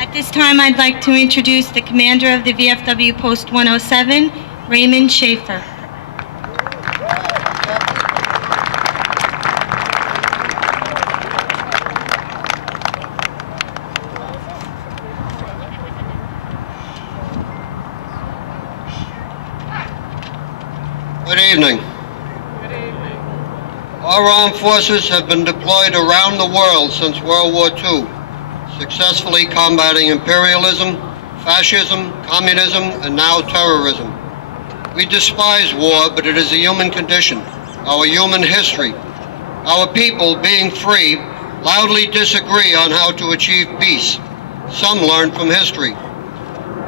At this time, I'd like to introduce the commander of the VFW Post 107, Raymond Schaefer. Good evening. Good evening. Our armed forces have been deployed around the world since World War II, successfully combating imperialism, fascism, communism, and now terrorism. We despise war, but it is a human condition, our human history. Our people, being free, loudly disagree on how to achieve peace. Some learn from history.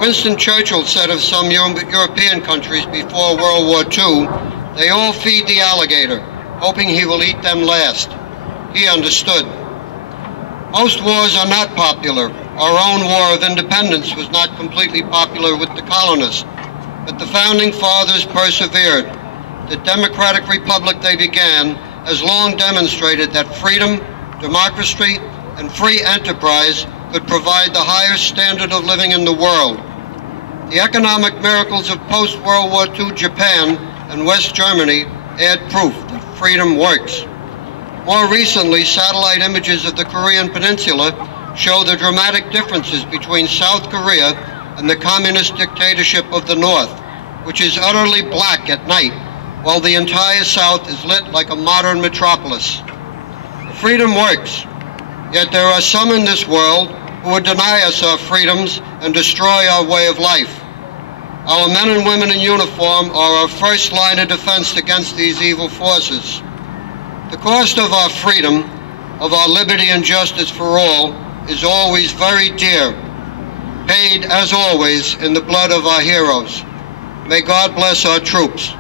Winston Churchill said of some European countries before World War II, they all feed the alligator, hoping he will eat them last. He understood. Most wars are not popular. Our own War of Independence was not completely popular with the colonists, but the Founding Fathers persevered. The democratic republic they began has long demonstrated that freedom, democracy, and free enterprise could provide the highest standard of living in the world. The economic miracles of post-World War II Japan and West Germany add proof that freedom works. More recently, satellite images of the Korean Peninsula show the dramatic differences between South Korea and the communist dictatorship of the North, which is utterly black at night, while the entire South is lit like a modern metropolis. Freedom works, yet there are some in this world who would deny us our freedoms and destroy our way of life. Our men and women in uniform are our first line of defense against these evil forces. The cost of our freedom, of our liberty and justice for all, is always very dear, paid, as always, in the blood of our heroes. May God bless our troops.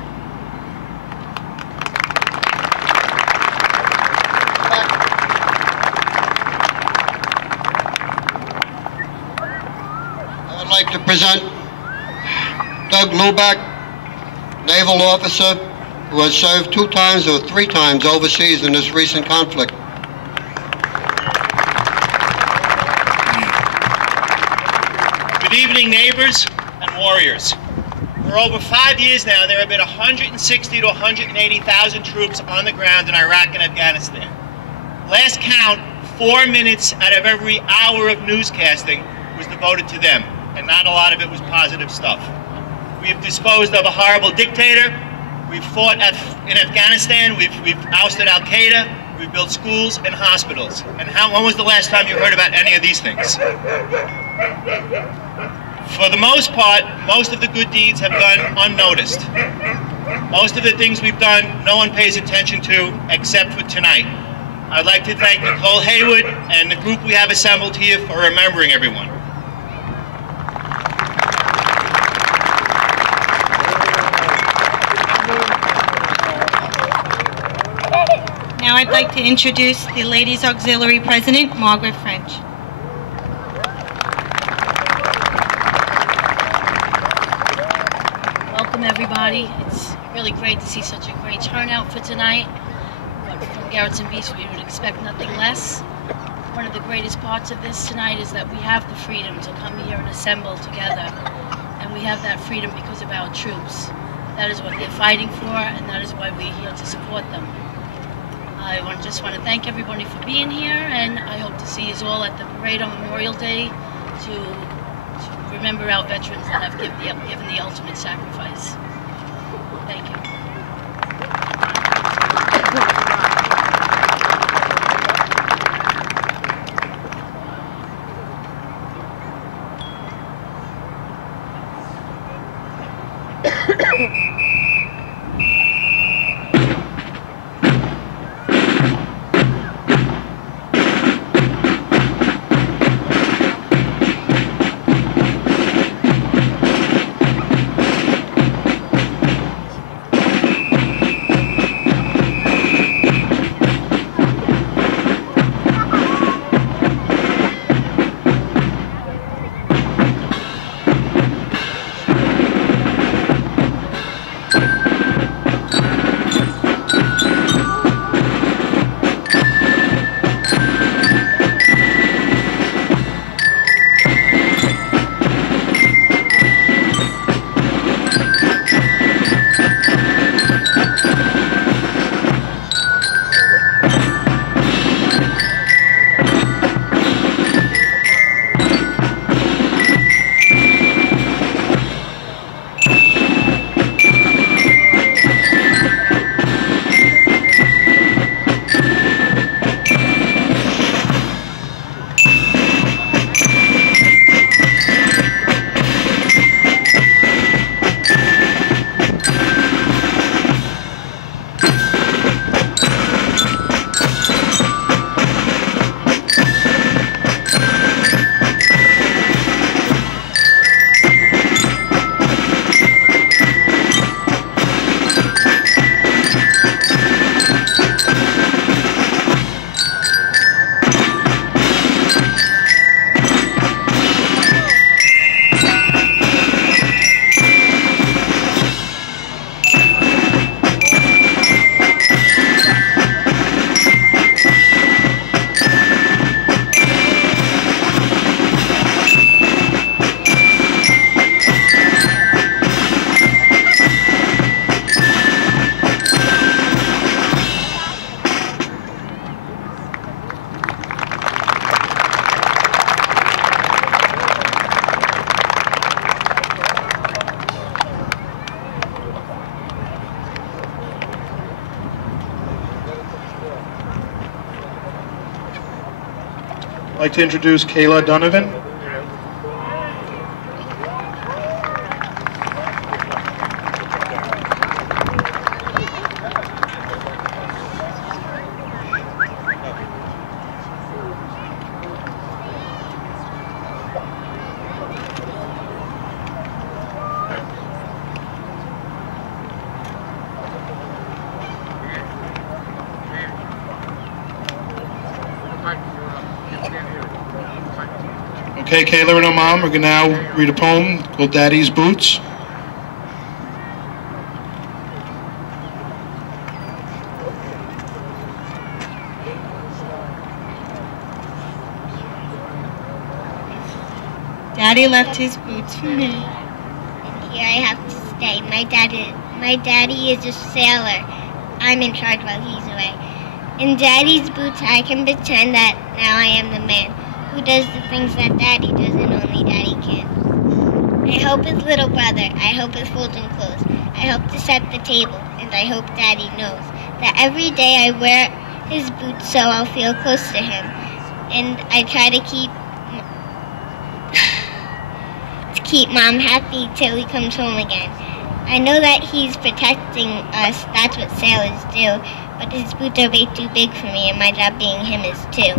I would like to present Doug Luback, naval officer who has served 2 times or 3 times overseas in this recent conflict. Good evening, neighbors and warriors. For over 5 years now, there have been 160 to 180,000 troops on the ground in Iraq and Afghanistan. Last count, 4 minutes out of every hour of newscasting was devoted to them, and not a lot of it was positive stuff. We have disposed of a horrible dictator. We've fought in Afghanistan. We've ousted Al-Qaeda. We've built schools and hospitals. And when was the last time you heard about any of these things? For the most part, most of the good deeds have gone unnoticed. Most of the things we've done, no one pays attention to except for tonight. I'd like to thank Nicole Haywood and the group we have assembled here for remembering everyone. Now I'd like to introduce the Ladies Auxiliary President, Margaret French. Welcome, everybody. It's really great to see such a great turnout for tonight. But from Gerritsen Beach, we would expect nothing less. One of the greatest parts of this tonight is that we have the freedom to come here and assemble together. And we have that freedom because of our troops. That is what they're fighting for, and that is why we're here to support them. I just want to thank everybody for being here, and I hope to see you all at the parade on Memorial Day to remember our veterans that have given the ultimate sacrifice. Thank you. like to introduce Kayla Donovan. Okay, Kayla and her mom are going to now read a poem called Daddy's Boots. Daddy left his boots for me. And here I have to stay. My daddy is a sailor. I'm in charge while he's away. In Daddy's boots I can pretend that now I am the man who does the things that Daddy does and only Daddy can. I hope his little brother, I hope his folding clothes, I hope to set the table, and I hope Daddy knows that every day I wear his boots so I'll feel close to him, and I try to keep Mom happy till he comes home again. I know that he's protecting us, that's what sailors do, but his boots are way too big for me, and my job being him is too.